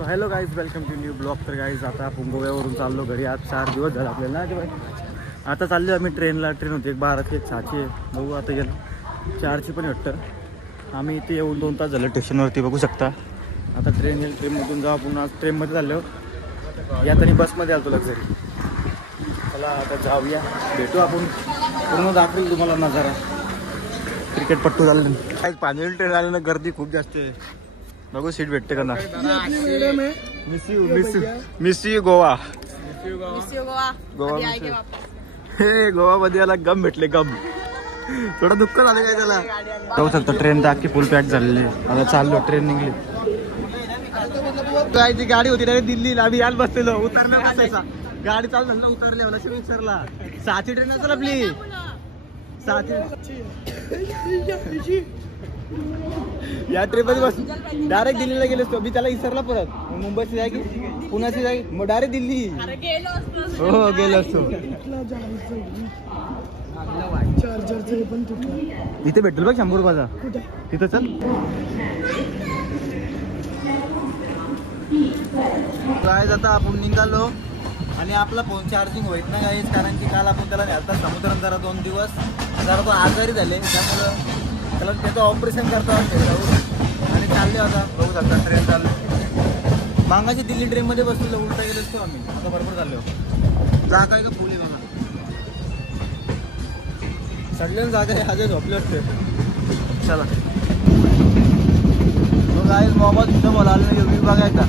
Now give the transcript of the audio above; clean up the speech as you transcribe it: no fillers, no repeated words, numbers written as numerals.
So hello guys, welcome to new blog. तर guys आता आपण गोव्यावरून चाललो घरी. आज 4 दिवस झाले आपल्याला. आता चाललो आम्ही ट्रेनला. ट्रेन होती 12ची, 6ची आहे. बघू आता गेलो 4ची पण वाटतं. आम्ही इथे येऊन 2 तास झालं स्टेशनवरती, बघू शकता. आता ट्रेन येईल, ट्रेनमधून जाऊ आपण. आज ट्रेनमध्ये चाललो या तरी बसमध्ये आलो लक्झरी. चला आता जाऊया, भेटू आपण. पूर्ण दाखवेल तुम्हाला नजारा. क्रिकेटपट्टू झालं काय, पाणी ट्रेन आलं ना, गर्दी खूप जास्त आहे. बघू सीट भेटते का ना. Miss you Goa. हे गोवा मध्ये याला गम भेटले, गम. थोडं दुःख झालं काय त्याला. जाऊ शकतो. ट्रेन तर अख्खी फुल पॅक झालेली. आता चाललो, ट्रेन निघली. ती गाडी होती ना दिल्लीला, आम्ही यायला बसलेलो. उतरला बसायचा, गाडी चालू झाली ना, उतरल्यावर लक्ष्मी विसरला. 6ची ट्रेन असेल आपली. 6ची या ट्रेन मध्ये बस डायरेक्ट दिल्लीला गेलो असतो. मी त्याला विसरला. परत मुंबईची जागी, पुण्याची जागी, मग डायरेक्ट दिल्ली. हो गेलो असतो. इथे भेटेल बघ 100 रुपयाचा. तिथं चल. गाईज आता आपण निघालो आणि आपला फोन चार्जिंग होत नाही गाईज, कारण की काल आपण त्याला न्यालता समुद्रात जरा 2 दिवस. जरा तो आजारी झाले, त्यामुळं त्याला त्याचं ऑपरेशन करतो आणि चालले. आता बघू शकता ट्रेन चाललो. मांगाची दिल्ली ट्रेनमध्ये बसलेलो, उलटा गेलो असतो आम्ही. आता बरोबर चाललो. जागा आहे का फुल आहे मला, सगळ्यांना जागा आहे. आज झोपले असते. चला मग आहे मोबाईल तुझं बोलायला नाही. व्ह्यू बघायचा.